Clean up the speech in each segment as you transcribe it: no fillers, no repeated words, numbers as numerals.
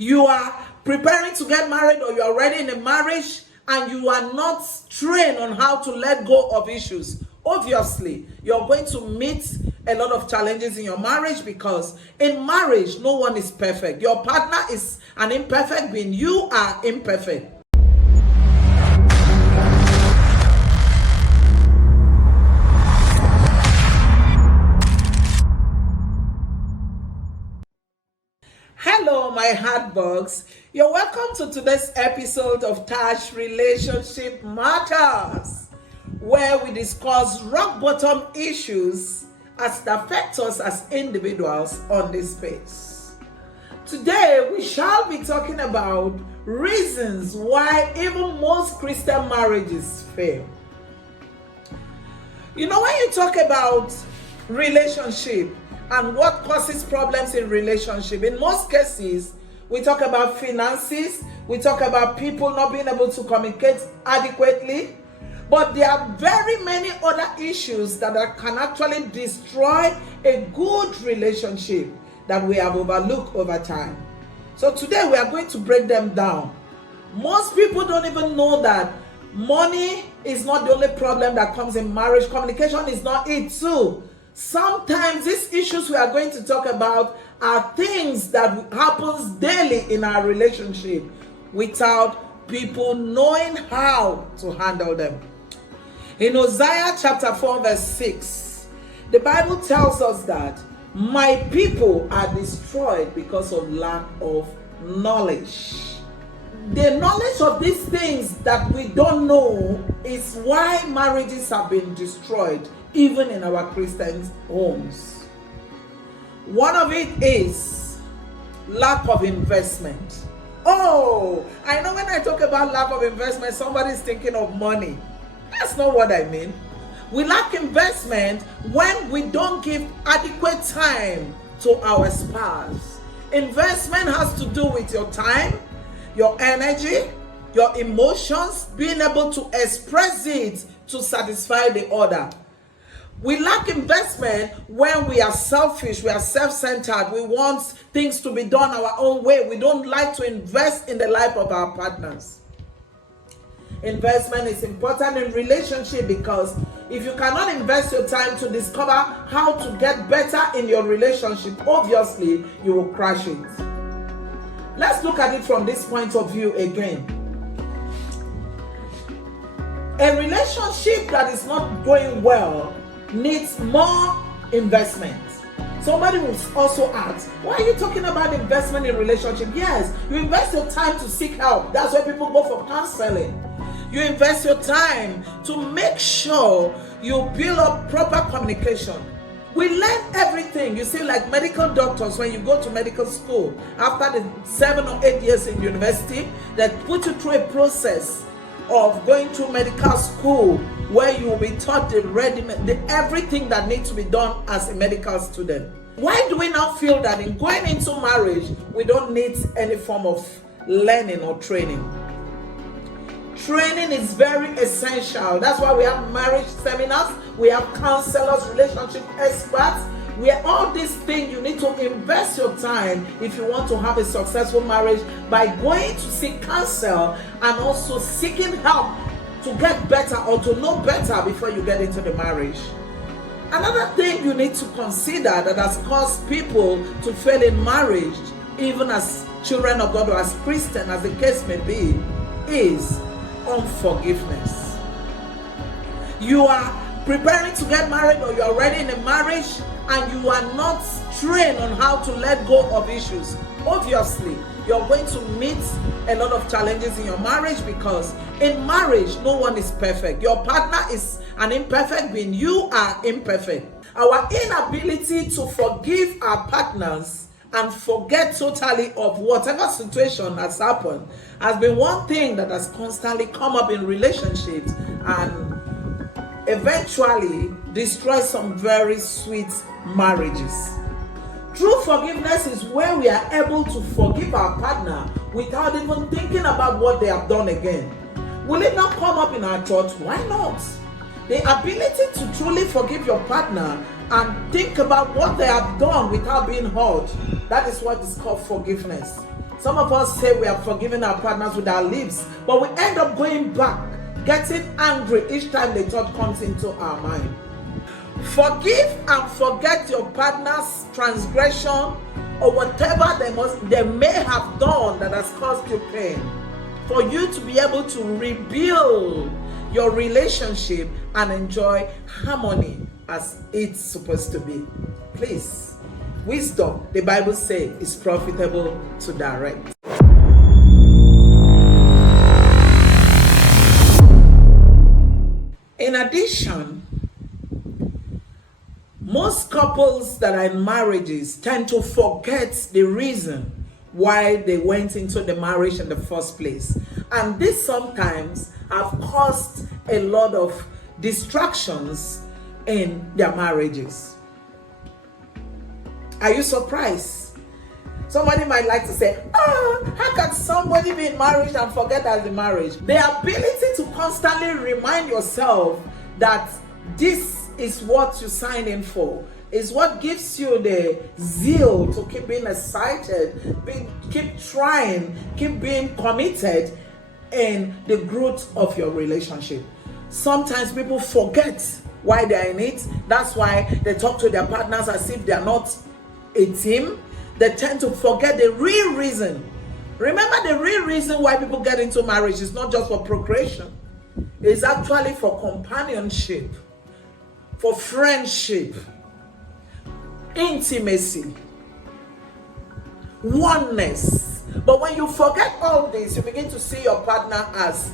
You are preparing to get married, or you're already in a marriage and you are not trained on how to let go of issues. Obviously, you're going to meet a lot of challenges in your marriage, because in marriage, no one is perfect. Your partner is an imperfect being. You are imperfect. Hello, my heartbugs. You're welcome to today's episode of Touch Relationship Matters, where we discuss rock bottom issues as it affects us as individuals on this space. Today, we shall be talking about reasons why even most Christian marriages fail. You know, when you talk about relationship and what causes problems in relationship, in most cases, we talk about finances, we talk about people not being able to communicate adequately, but there are very many other issues that can actually destroy a good relationship that we have overlooked over time. So today we are going to break them down. Most people don't even know that money is not the only problem that comes in marriage. Communication is not it too. Sometimes these issues we are going to talk about are things that happens daily in our relationship without people knowing how to handle them. In Hosea chapter 4 verse 6, the Bible tells us that my people are destroyed because of lack of knowledge. The knowledge of these things that we don't know is why marriages have been destroyed, even in our Christian homes. One of it is lack of investment. Oh, I know when I talk about lack of investment, somebody's thinking of money. That's not what I mean. We lack investment when we don't give adequate time to our spouse. Investment has to do with your time, your energy, your emotions, being able to express it to satisfy the other. We lack investment when we are selfish, we are self-centered, we want things to be done our own way. We don't like to invest in the life of our partners. Investment is important in relationship, because if you cannot invest your time to discover how to get better in your relationship, obviously you will crash it. Let's look at it from this point of view again. A relationship that is not going well needs more investment. Somebody will also ask, why are you talking about investment in relationship? Yes, you invest your time to seek help. That's why people go for counseling. You invest your time to make sure you build up proper communication. We learn everything. You see, like medical doctors, when you go to medical school, after the 7 or 8 years in university, they put you through a process of going to medical school where you will be taught everything that needs to be done as a medical student. Why do we now feel that in going into marriage, we don't need any form of learning or training? Training is very essential. That's why we have marriage seminars, we have counselors, relationship experts. All these things, you need to invest your time if you want to have a successful marriage by going to seek counsel and also seeking help to get better or to know better before you get into the marriage. Another thing you need to consider that has caused people to fail in marriage, even as children of God or as Christians, as the case may be, is unforgiveness. You are preparing to get married, or you're already in a marriage and you are not trained on how to let go of issues. Obviously, you're going to meet a lot of challenges in your marriage, because in marriage, no one is perfect. Your partner is an imperfect being. You are imperfect. Our inability to forgive our partners and forget totally of whatever situation has happened has been one thing that has constantly come up in relationships and eventually destroy some very sweet marriages. True forgiveness is where we are able to forgive our partner without even thinking about what they have done again. Will it not come up in our church? Why not? The ability to truly forgive your partner and think about what they have done without being hurt, that is what is called forgiveness. Some of us say we have forgiven our partners with our lips, but we end up going back, getting angry each time the thought comes into our mind. Forgive and forget your partner's transgression or whatever they may have done that has caused you pain, for you to be able to rebuild your relationship and enjoy harmony as it's supposed to be. Please, wisdom, the Bible says, is profitable to direct. In addition, most couples that are in marriages tend to forget the reason why they went into the marriage in the first place. And this sometimes have caused a lot of distractions in their marriages. Are you surprised? Somebody might like to say, how can somebody be in marriage and forget that the marriage? The ability to constantly remind yourself that this is what you signed in for is what gives you the zeal to keep being excited, keep trying, keep being committed in the growth of your relationship. Sometimes people forget why they're in it. That's why they talk to their partners as if they're not a team. They tend to forget the real reason. Remember, the real reason why people get into marriage is not just for procreation. It's actually for companionship, for friendship, intimacy, oneness. But when you forget all this, you begin to see your partner as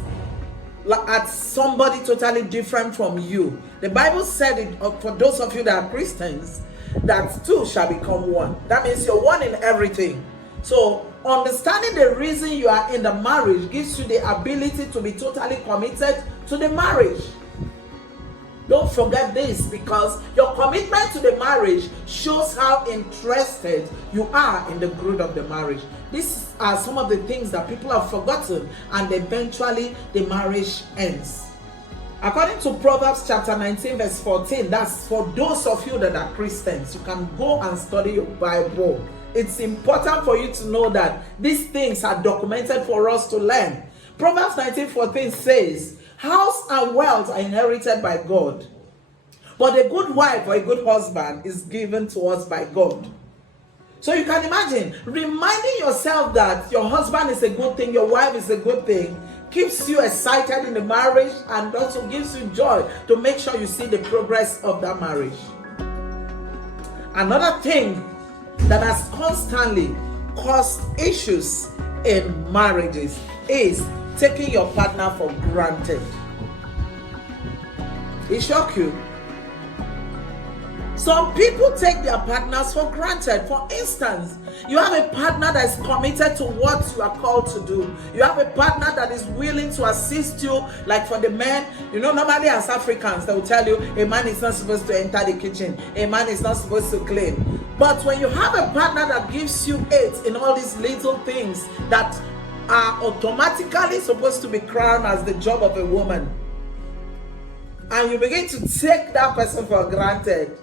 somebody totally different from you. The Bible said it for those of you that are Christians, that two shall become one. That means you're one in everything. So understanding the reason you are in the marriage gives you the ability to be totally committed to the marriage. Don't forget this, because your commitment to the marriage shows how interested you are in the growth of the marriage. These are some of the things that people have forgotten, and eventually the marriage ends. According to Proverbs chapter 19 verse 14, that's for those of you that are Christians. You can go and study your Bible. It's important for you to know that these things are documented for us to learn. Proverbs 19:14 says, house and wealth are inherited by God, but a good wife or a good husband is given to us by God. So you can imagine, reminding yourself that your husband is a good thing, your wife is a good thing, keeps you excited in the marriage and also gives you joy to make sure you see the progress of that marriage. Another thing that has constantly caused issues in marriages is taking your partner for granted. It shock you? Some people take their partners for granted. For instance, you have a partner that is committed to what you are called to do. You have a partner that is willing to assist you. Like for the men, normally as Africans, they will tell you a man is not supposed to enter the kitchen. A man is not supposed to clean. But when you have a partner that gives you aid in all these little things that are automatically supposed to be crowned as the job of a woman, and you begin to take that person for granted,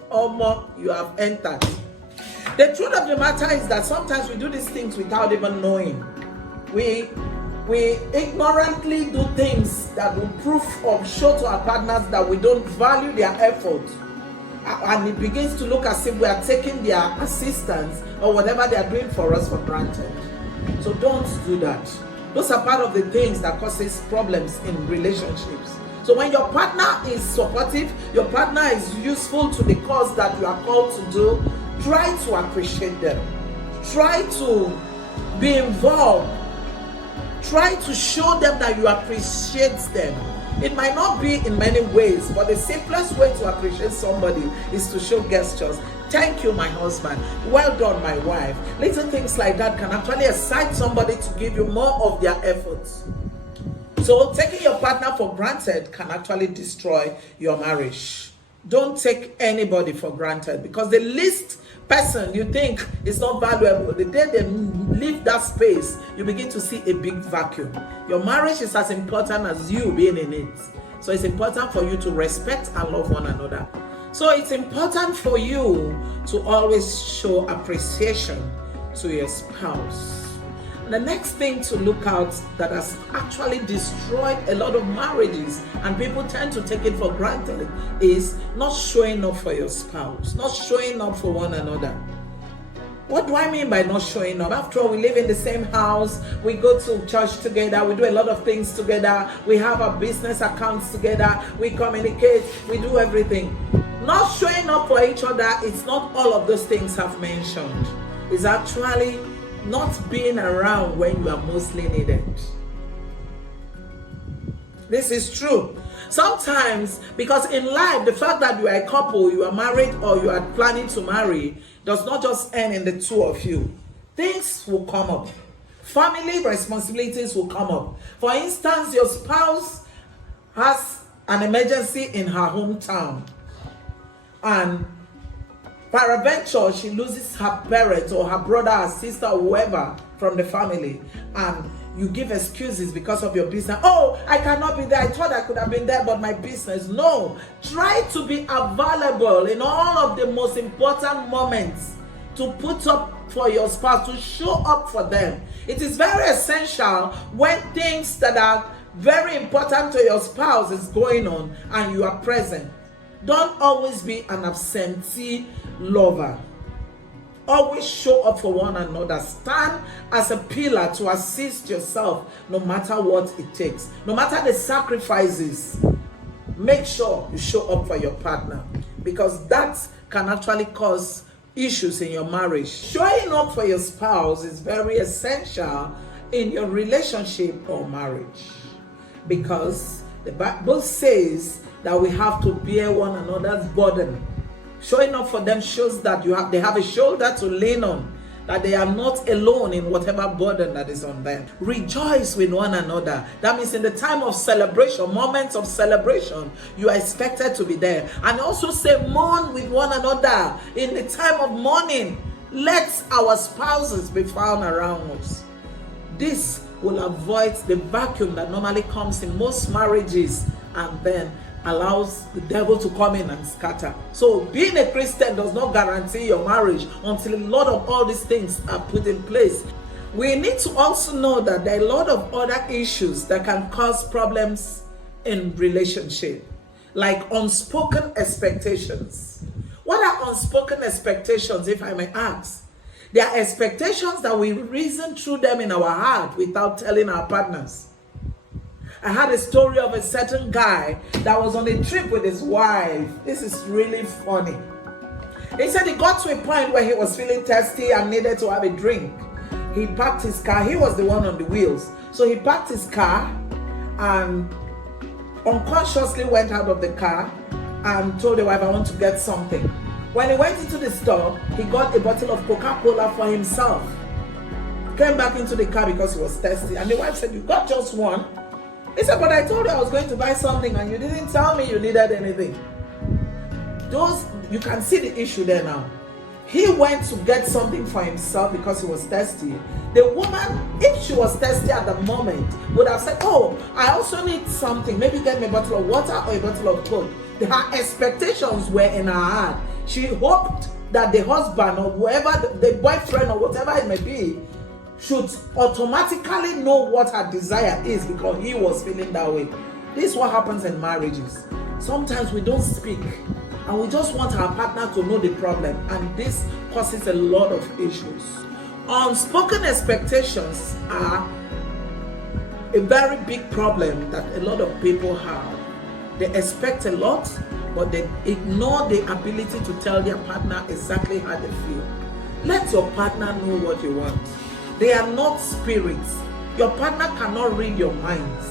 you have entered. The truth of the matter is that sometimes we do these things without even knowing. We ignorantly do things that will prove or show to our partners that we don't value their effort, and it begins to look as if we are taking their assistance or whatever they are doing for us for granted. So don't do that. Those are part of the things that causes problems in relationships. So when your partner is supportive, your partner is useful to the cause that you are called to do, try to appreciate them. Try to be involved. Try to show them that you appreciate them. It might not be in many ways, but the simplest way to appreciate somebody is to show gestures. Thank you, my husband. Well done, my wife. Little things like that can actually excite somebody to give you more of their efforts. So taking your partner for granted can actually destroy your marriage. Don't take anybody for granted, because the least person you think is not valuable, the day they leave that space, you begin to see a big vacuum. Your marriage is as important as you being in it. So it's important for you to respect and love one another. So it's important for you to always show appreciation to your spouse. The next thing to look out that has actually destroyed a lot of marriages, and people tend to take it for granted, is not showing up for your spouse, not showing up for one another. What do I mean by not showing up? After all, we live in the same house, we go to church together, we do a lot of things together, we have our business accounts together, we communicate, we do everything. Not showing up for each other, it's not all of those things I've mentioned. It's actually not being around when you are mostly needed. This is true. Sometimes, because in life, the fact that you are a couple, you are married, or you are planning to marry, does not just end in the two of you. Things will come up. Family responsibilities will come up. For instance, your spouse has an emergency in her hometown, and peradventure she loses her parents or her brother, her sister, or whoever from the family, and you give excuses because of your business. Oh, I cannot be there. I thought I could have been there, but my business. No. Try to be available in all of the most important moments to put up for your spouse, to show up for them. It is very essential when things that are very important to your spouse is going on and you are present. Don't always be an absentee lover. Always show up for one another. Stand as a pillar to assist yourself no matter what it takes. No matter the sacrifices, make sure you show up for your partner, because that can actually cause issues in your marriage. Showing up for your spouse is very essential in your relationship or marriage, because the Bible says that we have to bear one another's burden. Showing up for them shows that they have a shoulder to lean on, that they are not alone in whatever burden that is on them. Rejoice with one another. That means in the time of celebration, moments of celebration, you are expected to be there. And also say, mourn with one another. In the time of mourning, let our spouses be found around us. This will avoid the vacuum that normally comes in most marriages, and then allows the devil to come in and scatter. So being a Christian does not guarantee your marriage until a lot of all these things are put in place. We need to also know that there are a lot of other issues that can cause problems in relationship, like unspoken expectations. What are unspoken expectations, if I may ask? They are expectations that we reason through them in our heart without telling our partners. I had a story of a certain guy that was on a trip with his wife. This is really funny. He said he got to a point where he was feeling thirsty and needed to have a drink. He parked his car. He was the one on the wheels. So he parked his car and unconsciously went out of the car and told the wife, I want to get something. When he went into the store, he got a bottle of Coca-Cola for himself. Came back into the car because he was thirsty. And the wife said, you got just one? He said, but I told you I was going to buy something and you didn't tell me you needed anything. You can see the issue there now. He went to get something for himself because he was thirsty. The woman, if she was thirsty at the moment, would have said, oh, I also need something. Maybe get me a bottle of water or a bottle of Coke. Her expectations were in her heart. She hoped that the husband or whoever, the boyfriend or whatever it may be, should automatically know what her desire is because he was feeling that way. This is what happens in marriages. Sometimes we don't speak and we just want our partner to know the problem, and this causes a lot of issues. Unspoken expectations are a very big problem that a lot of people have. They expect a lot, but they ignore the ability to tell their partner exactly how they feel. Let your partner know what you want. They are not spirits. Your partner cannot read your minds.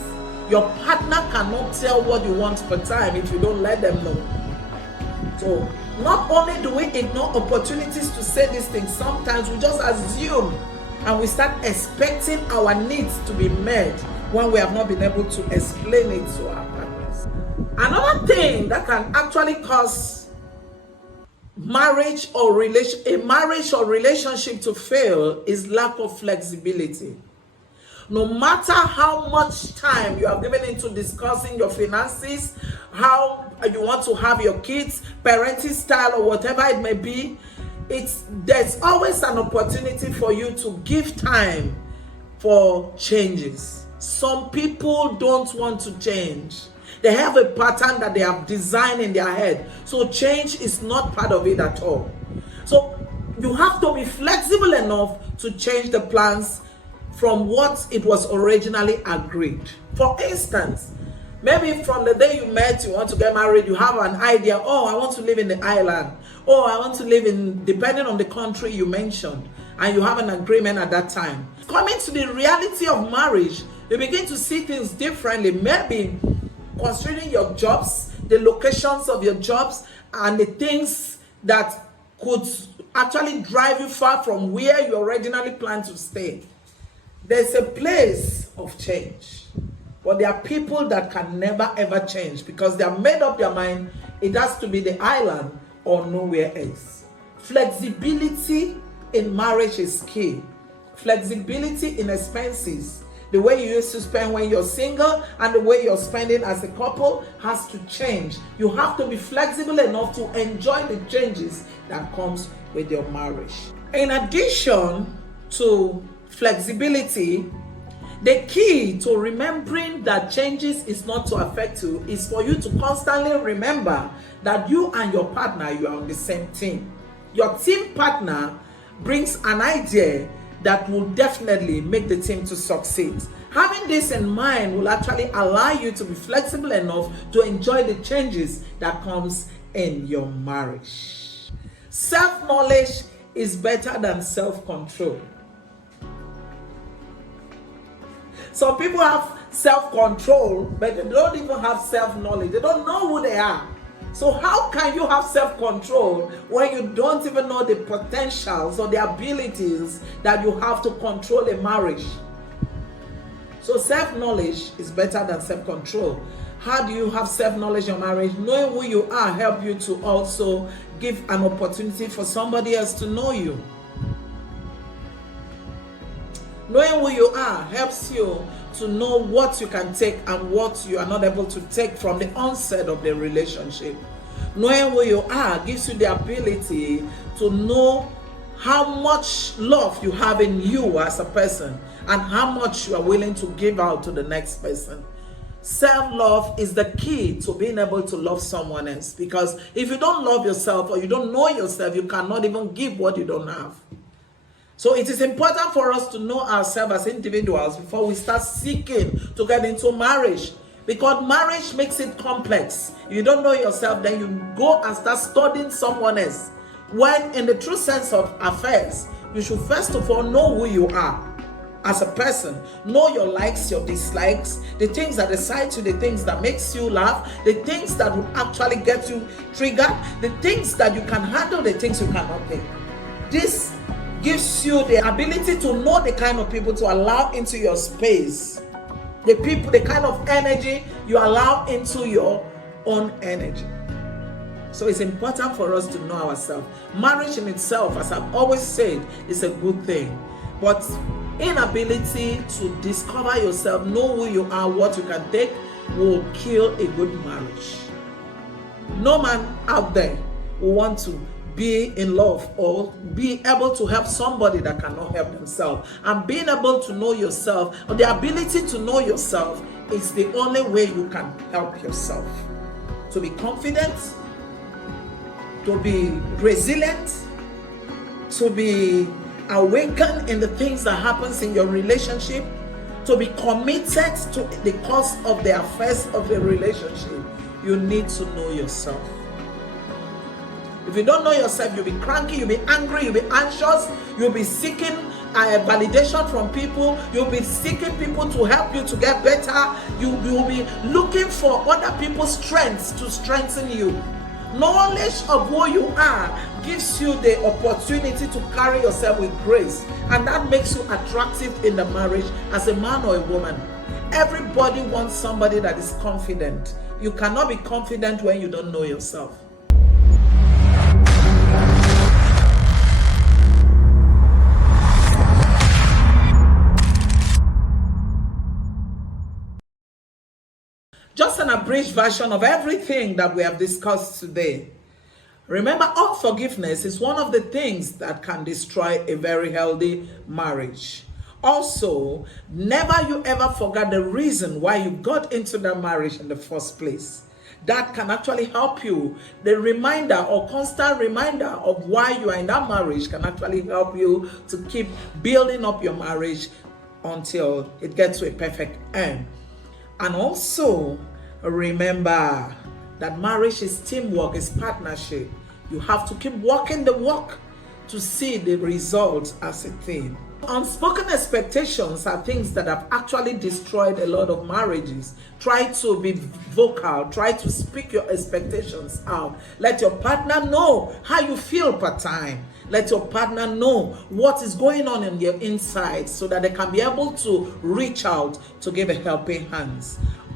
Your partner cannot tell what you want per time if you don't let them know. So not only do we ignore opportunities to say these things, sometimes we just assume and we start expecting our needs to be met when we have not been able to explain it to our partners. Another thing that can actually cause a marriage or relationship to fail is lack of flexibility. No matter how much time you have given into discussing your finances, how you want to have your kids, parenting style, or whatever it may be, there's always an opportunity for you to give time for changes. Some people don't want to change. They have a pattern that they have designed in their head. So change is not part of it at all. So you have to be flexible enough to change the plans from what it was originally agreed. For instance, maybe from the day you met, you want to get married, you have an idea, oh, I want to live in the island. Oh, I want to live in, depending on the country you mentioned, and you have an agreement at that time. Coming to the reality of marriage, you begin to see things differently. Maybe considering your jobs, the locations of your jobs, and the things that could actually drive you far from where you originally planned to stay. There's a place of change. But there are people that can never ever change because they have made up their mind it has to be the island or nowhere else. Flexibility in marriage is key. Flexibility in expenses. The way you used to spend when you're single and the way you're spending as a couple has to change. You have to be flexible enough to enjoy the changes that comes with your marriage. In addition to flexibility, the key to remembering that changes is not to affect you is for you to constantly remember that you and your partner, you are on the same team. Your team partner brings an idea that will definitely make the team to succeed. Having this in mind will actually allow you to be flexible enough to enjoy the changes that comes in your marriage. Self-knowledge is better than self-control. Some people have self-control, but they don't even have self-knowledge. They don't know who they are. So how can you have self-control when you don't even know the potentials or the abilities that you have to control a marriage? So self-knowledge is better than self-control. How do you have self-knowledge in marriage? Knowing who you are helps you to also give an opportunity for somebody else to know you. Knowing who you are helps you to know what you can take and what you are not able to take from the onset of the relationship. Knowing who you are gives you the ability to know how much love you have in you as a person and how much you are willing to give out to the next person. Self-love is the key to being able to love someone else, because if you don't love yourself or you don't know yourself, you cannot even give what you don't have. So it is important for us to know ourselves as individuals before we start seeking to get into marriage, because marriage makes it complex. If you don't know yourself, then you go and start studying someone else, when in the true sense of affairs, you should first of all know who you are as a person. Know your likes, your dislikes, the things that excite you, the things that makes you laugh, the things that will actually get you triggered, the things that you can handle, the things you cannot take. This gives you the ability to know the kind of people to allow into your space, the people, the kind of energy you allow into your own energy. So it's important for us to know ourselves. Marriage in itself, as I've always said, is a good thing, but inability to discover yourself, know who you are, what you can take, will kill a good marriage. No man out there will want to be in love or be able to help somebody that cannot help themselves. And being able to know yourself, or the ability to know yourself, is the only way you can help yourself. To be confident, to be resilient, to be awakened in the things that happens in your relationship, to be committed to the cause of the affairs of the relationship, you need to know yourself. If you don't know yourself, you'll be cranky, you'll be angry, you'll be anxious, you'll be seeking validation from people, you'll be seeking people to help you to get better, you'll be looking for other people's strengths to strengthen you. Knowledge of who you are gives you the opportunity to carry yourself with grace, and that makes you attractive in the marriage as a man or a woman. Everybody wants somebody that is confident. You cannot be confident when you don't know yourself. Just an abridged version of everything that we have discussed today. Remember, unforgiveness is one of the things that can destroy a very healthy marriage. Also, never you ever forget the reason why you got into that marriage in the first place. That can actually help you. The reminder or constant reminder of why you are in that marriage can actually help you to keep building up your marriage until it gets to a perfect end. And also, remember that marriage is teamwork, is partnership. You have to keep walking the walk to see the results as a team. Unspoken expectations are things that have actually destroyed a lot of marriages. Try to be vocal, try to speak your expectations out. Let your partner know how you feel per time. Let your partner know what is going on in your inside so that they can be able to reach out to give a helping hand.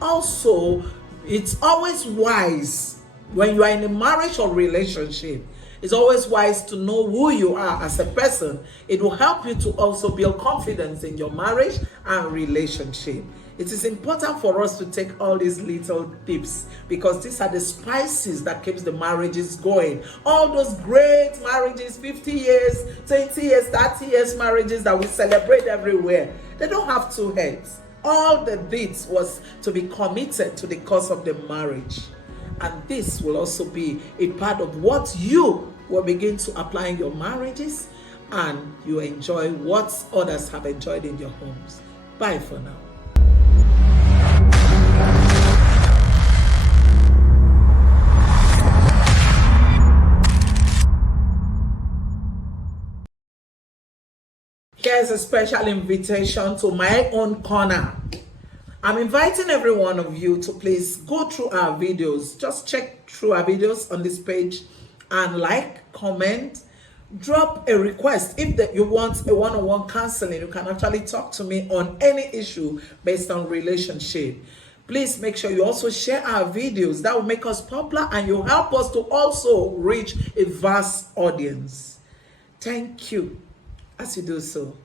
Also, it's always wise when you are in a marriage or relationship. It's always wise to know who you are as a person. It will help you to also build confidence in your marriage and relationship. It is important for us to take all these little tips because these are the spices that keeps the marriages going. All those great marriages, 50 years, 20 years, 30 years marriages that we celebrate everywhere, they don't have two heads. All the deeds was to be committed to the cause of the marriage. And this will also be a part of what you will begin to apply in your marriages, and you enjoy what others have enjoyed in your homes. Bye for now. Here's a special invitation to my own corner. I'm inviting every one of you to please go through our videos. Just check through our videos on this page and like, comment, drop a request. If you want a one-on-one counseling, you can actually talk to me on any issue based on relationship. Please make sure you also share our videos. That will make us popular and you'll help us to also reach a vast audience. Thank you as you do so.